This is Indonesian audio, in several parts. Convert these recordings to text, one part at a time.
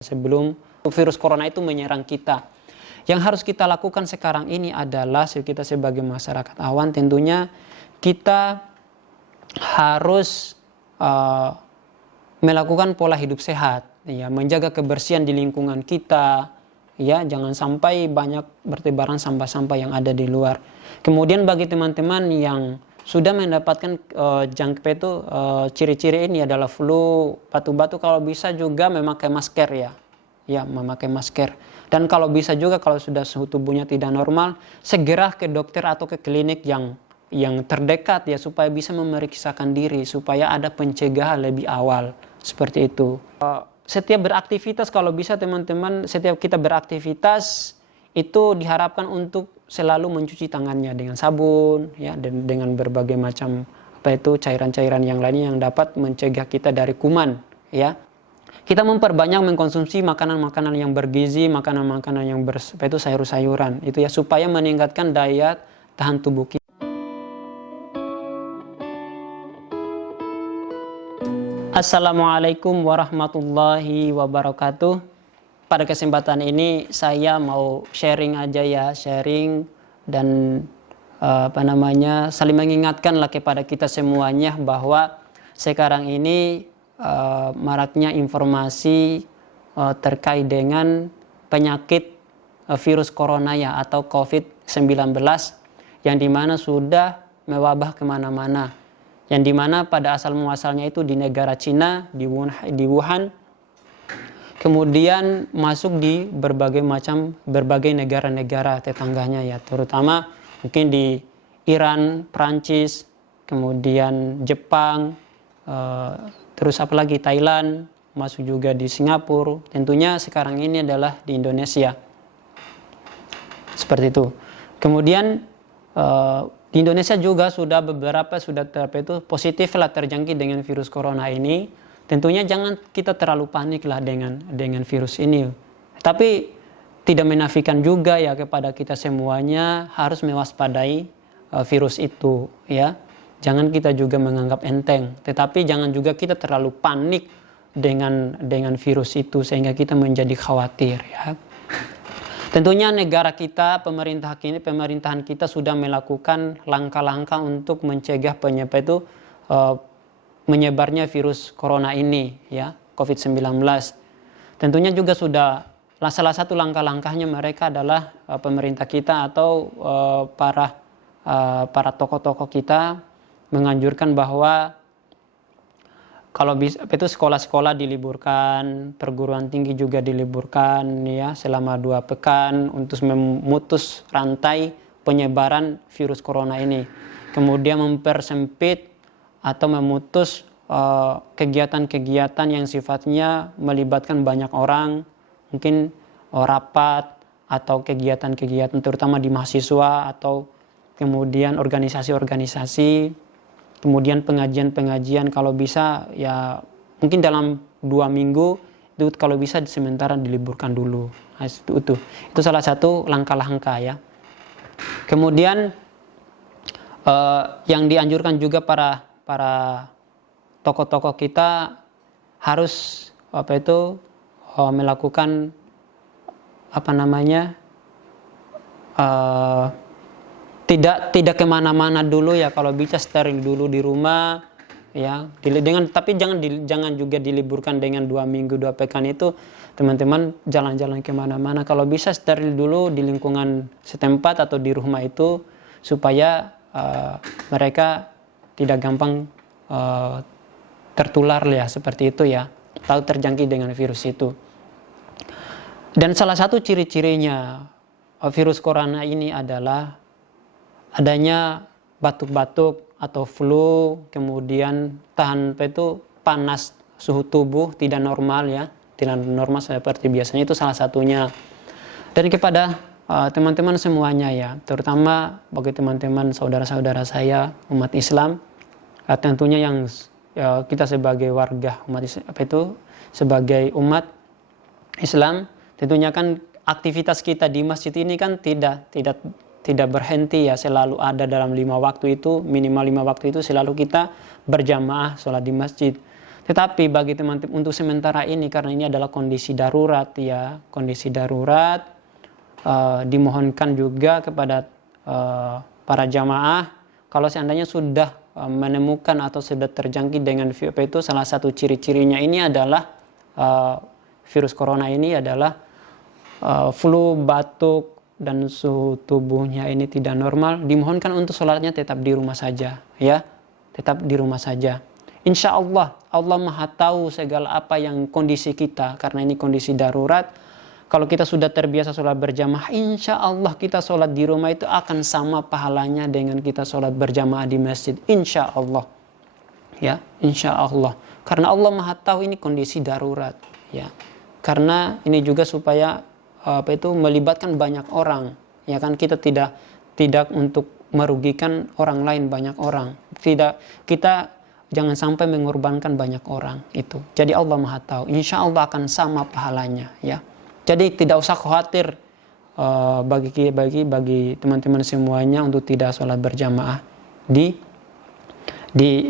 sebelum virus corona itu menyerang kita. Yang harus kita lakukan sekarang ini adalah kita sebagai masyarakat awan tentunya kita harus melakukan pola hidup sehat, ya, menjaga kebersihan di lingkungan kita, ya, jangan sampai banyak bertebaran sampah-sampah yang ada di luar. Kemudian bagi teman-teman yang sudah mendapatkan jangkit itu ciri-ciri ini adalah flu, batuk-batuk, kalau bisa juga memakai masker ya memakai masker. Dan kalau bisa juga kalau sudah suhu tubuhnya tidak normal, segera ke dokter atau ke klinik yang terdekat ya supaya bisa memeriksakan diri supaya ada pencegahan lebih awal seperti itu. Setiap beraktivitas kalau bisa teman-teman, setiap kita beraktivitas itu diharapkan untuk selalu mencuci tangannya dengan sabun ya, dan dengan berbagai macam cairan-cairan yang lainnya yang dapat mencegah kita dari kuman ya. Kita memperbanyak mengkonsumsi makanan-makanan yang bergizi, makanan-makanan yang sayur-sayuran itu ya, supaya meningkatkan daya tahan tubuh kita. Assalamualaikum warahmatullahi wabarakatuh. Pada kesempatan ini saya mau sharing dan saling mengingatkanlah kepada kita semuanya bahwa sekarang ini maraknya informasi terkait dengan penyakit virus corona ya atau COVID-19 yang dimana sudah mewabah kemana-mana, yang dimana pada asal muasalnya itu di negara Cina, di Wuhan, kemudian masuk di berbagai negara-negara tetangganya ya, terutama mungkin di Iran, Prancis, kemudian Jepang, terus apalagi Thailand, masuk juga di Singapura, tentunya sekarang ini adalah di Indonesia. Seperti itu. Kemudian di Indonesia juga sudah positif lah terjangkit dengan virus corona ini. Tentunya jangan kita terlalu panik lah dengan virus ini. Tapi tidak menafikan juga ya kepada kita semuanya harus mewaspadai virus itu ya. Jangan kita juga menganggap enteng, tetapi jangan juga kita terlalu panik dengan virus itu sehingga kita menjadi khawatir ya. Tentunya negara kita, pemerintahan kita sudah melakukan langkah-langkah untuk mencegah menyebarnya virus corona ini ya, COVID-19. Tentunya juga salah satu langkah-langkahnya mereka adalah pemerintah kita atau para tokoh-tokoh kita menganjurkan bahwa kalau bisa sekolah-sekolah diliburkan, perguruan tinggi juga diliburkan ya selama 2 pekan untuk memutus rantai penyebaran virus corona ini. Kemudian mempersempit atau memutus kegiatan-kegiatan yang sifatnya melibatkan banyak orang, mungkin rapat atau kegiatan-kegiatan terutama di mahasiswa atau kemudian organisasi-organisasi. Kemudian pengajian-pengajian kalau bisa ya mungkin dalam 2 minggu itu kalau bisa sementara diliburkan dulu. Nah, itu salah satu langkah-langkah ya. Kemudian yang dianjurkan juga para tokoh-tokoh kita harus melakukan tidak kemana-mana dulu ya, kalau bisa steril dulu di rumah ya, tapi jangan juga diliburkan dengan 2 minggu 2 pekan itu teman-teman jalan-jalan kemana-mana. Kalau bisa steril dulu di lingkungan setempat atau di rumah itu supaya mereka tidak gampang tertular ya, seperti itu ya, atau terjangkit dengan virus itu. Dan salah satu ciri-cirinya virus corona ini adalah adanya batuk-batuk atau flu, kemudian panas, suhu tubuh tidak normal ya, tidak normal seperti biasanya, itu salah satunya. Dan kepada teman-teman semuanya ya, terutama bagi teman-teman saudara-saudara saya umat Islam, tentunya yang kita sebagai warga umat sebagai umat Islam, tentunya kan aktivitas kita di masjid ini kan tidak berhenti ya, selalu ada dalam 5 waktu itu, minimal 5 waktu itu selalu kita berjamaah sholat di masjid. Tetapi bagi teman-teman untuk sementara ini, karena ini adalah kondisi darurat ya, kondisi darurat, dimohonkan juga kepada para jamaah, kalau seandainya sudah menemukan atau sudah terjangkit dengan itu, salah satu ciri-cirinya ini adalah virus corona ini adalah flu, batuk, dan suhu tubuhnya ini tidak normal, dimohonkan untuk sholatnya tetap di rumah saja ya, tetap di rumah saja. Insya Allah, Allah Maha tahu segala apa yang kondisi kita, karena ini kondisi darurat. Kalau kita sudah terbiasa sholat berjamaah, insya Allah kita sholat di rumah itu akan sama pahalanya dengan kita sholat berjamaah di masjid, insya Allah ya, insya Allah. Karena Allah Maha tahu ini kondisi darurat ya, karena ini juga supaya melibatkan banyak orang ya kan, kita tidak untuk merugikan orang lain, banyak orang, kita jangan sampai mengorbankan banyak orang itu. Jadi Allah Maha tahu, insya Allah akan sama pahalanya ya. Jadi tidak usah khawatir bagi teman-teman semuanya untuk tidak sholat berjamaah di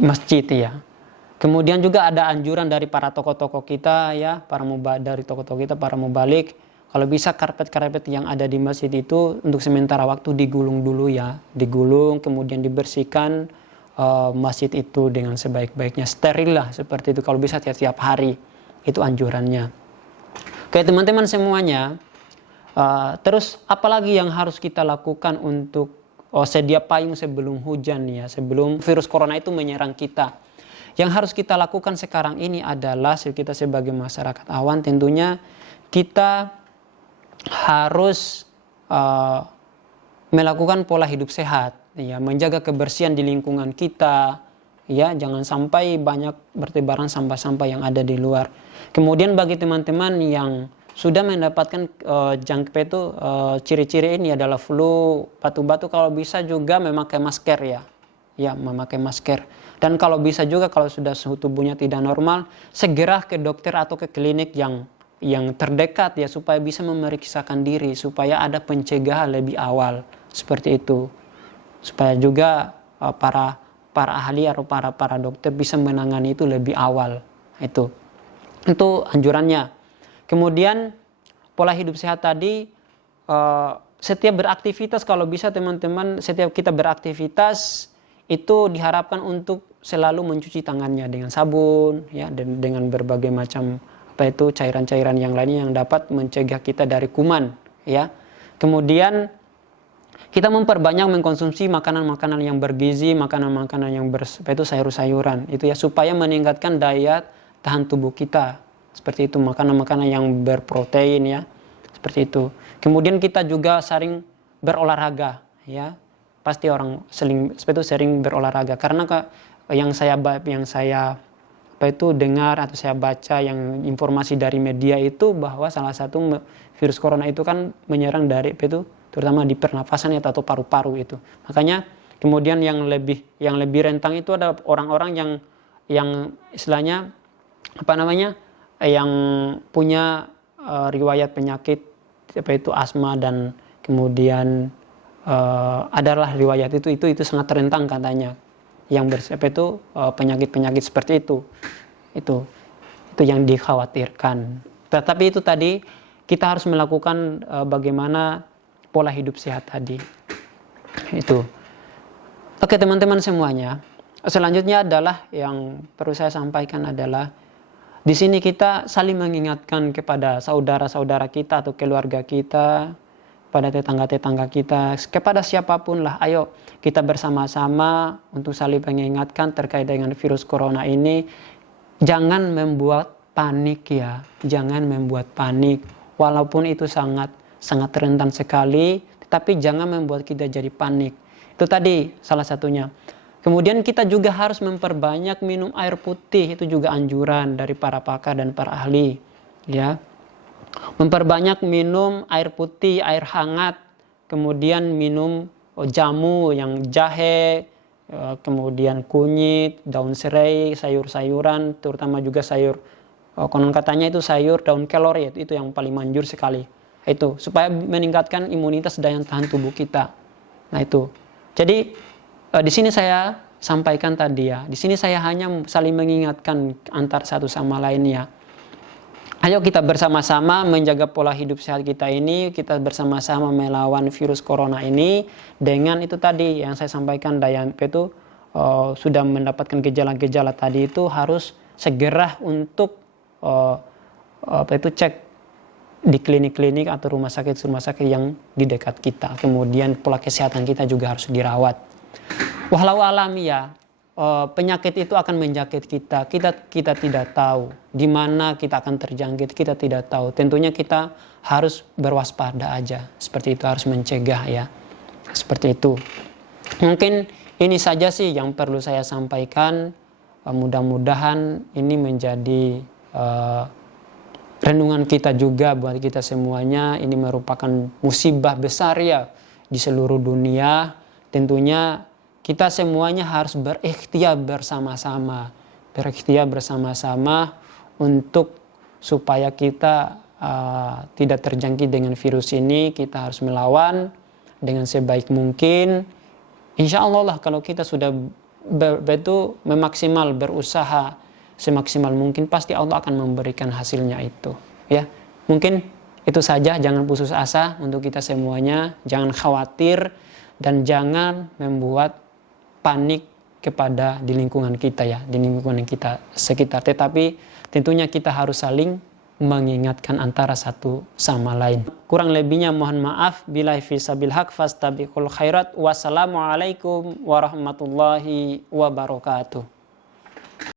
masjid ya. Kemudian juga ada anjuran dari para tokoh-tokoh kita ya, para mubalik, kalau bisa karpet-karpet yang ada di masjid itu untuk sementara waktu digulung dulu ya, digulung kemudian dibersihkan masjid itu dengan sebaik-baiknya, steril lah seperti itu, kalau bisa tiap-tiap hari, itu anjurannya. Oke teman-teman semuanya, terus apalagi yang harus kita lakukan untuk sedia payung sebelum hujan ya, sebelum virus corona itu menyerang kita. Yang harus kita lakukan sekarang ini adalah kita sebagai masyarakat awam, tentunya kita harus melakukan pola hidup sehat ya, menjaga kebersihan di lingkungan kita ya, jangan sampai banyak bertebaran sampah-sampah yang ada di luar. Kemudian bagi teman-teman yang sudah mendapatkan ciri-ciri ini adalah flu, batuk-batuk, kalau bisa juga memakai masker ya, memakai masker. Dan kalau bisa juga, kalau sudah suhu tubuhnya tidak normal, segera ke dokter atau ke klinik yang terdekat ya, supaya bisa memeriksakan diri, supaya ada pencegahan lebih awal seperti itu, supaya juga para ahli atau para dokter bisa menangani itu lebih awal. Itu anjurannya. Kemudian pola hidup sehat tadi, setiap beraktivitas, kalau bisa teman-teman, setiap kita beraktivitas itu diharapkan untuk selalu mencuci tangannya dengan sabun ya, dan dengan berbagai macam cairan-cairan yang lainnya yang dapat mencegah kita dari kuman ya. Kemudian kita memperbanyak mengkonsumsi makanan-makanan yang bergizi, makanan-makanan yang sayur-sayuran itu ya, supaya meningkatkan daya tahan tubuh kita. Seperti itu, makanan-makanan yang berprotein ya, seperti itu. Kemudian kita juga sering berolahraga ya. Pasti orang sering berolahraga, karena yang saya dengar atau saya baca yang informasi dari media itu, bahwa salah satu virus corona itu kan menyerang dari terutama di pernafasan atau paru-paru itu. Makanya kemudian yang lebih rentang itu ada orang-orang yang istilahnya yang punya riwayat penyakit asma, dan kemudian adalah riwayat itu sangat rentan katanya, yang penyakit-penyakit seperti itu yang dikhawatirkan. Tetapi itu tadi kita harus melakukan bagaimana pola hidup sehat tadi itu. Oke teman-teman semuanya, selanjutnya adalah yang perlu saya sampaikan adalah di sini kita saling mengingatkan kepada saudara-saudara kita atau keluarga kita, pada tetangga-tetangga kita, kepada siapapun lah, ayo kita bersama-sama untuk saling mengingatkan terkait dengan virus corona ini. Jangan membuat panik ya, jangan membuat panik, walaupun itu sangat rentan sekali, tetapi jangan membuat kita jadi panik. Itu tadi salah satunya. Kemudian kita juga harus memperbanyak minum air putih, itu juga anjuran dari para pakar dan para ahli ya. Memperbanyak minum air putih, air hangat, kemudian minum jamu yang jahe, kemudian kunyit, daun serai, sayur-sayuran, terutama juga sayur, konon katanya itu sayur daun kelor, itu yang paling manjur sekali. Itu supaya meningkatkan imunitas daya tahan tubuh kita. Nah itu. Jadi di sini saya sampaikan tadi ya. Di sini saya hanya saling mengingatkan antar satu sama lainnya. Ayo kita bersama-sama menjaga pola hidup sehat kita ini, kita bersama-sama melawan virus corona ini dengan itu tadi yang saya sampaikan, Dayanpe itu sudah mendapatkan gejala-gejala tadi itu harus segera untuk cek di klinik-klinik atau rumah sakit yang di dekat kita. Kemudian pola kesehatan kita juga harus dirawat. Walau alam ya, penyakit itu akan menjangkit kita. Kita tidak tahu di mana kita akan terjangkit. Kita tidak tahu. Tentunya kita harus berwaspada aja. Seperti itu, harus mencegah ya. Seperti itu. Mungkin ini saja sih yang perlu saya sampaikan. Mudah-mudahan ini menjadi renungan kita juga buat kita semuanya. Ini merupakan musibah besar ya di seluruh dunia. Tentunya kita semuanya harus berikhtiar bersama-sama. Untuk supaya kita tidak terjangkit dengan virus ini. Kita harus melawan dengan sebaik mungkin. Insya Allah lah kalau kita sudah memaksimal berusaha semaksimal mungkin, pasti Allah akan memberikan hasilnya itu. Ya, mungkin itu saja. Jangan putus asa untuk kita semuanya. Jangan khawatir dan jangan membuat panik kepada di lingkungan kita ya, di lingkungan kita sekitar. Tetapi tentunya kita harus saling mengingatkan antara satu sama lain. Kurang lebihnya mohon maaf. Billahi fisabil haq fastabiqul khairat. Wassalamualaikum warahmatullahi wabarakatuh.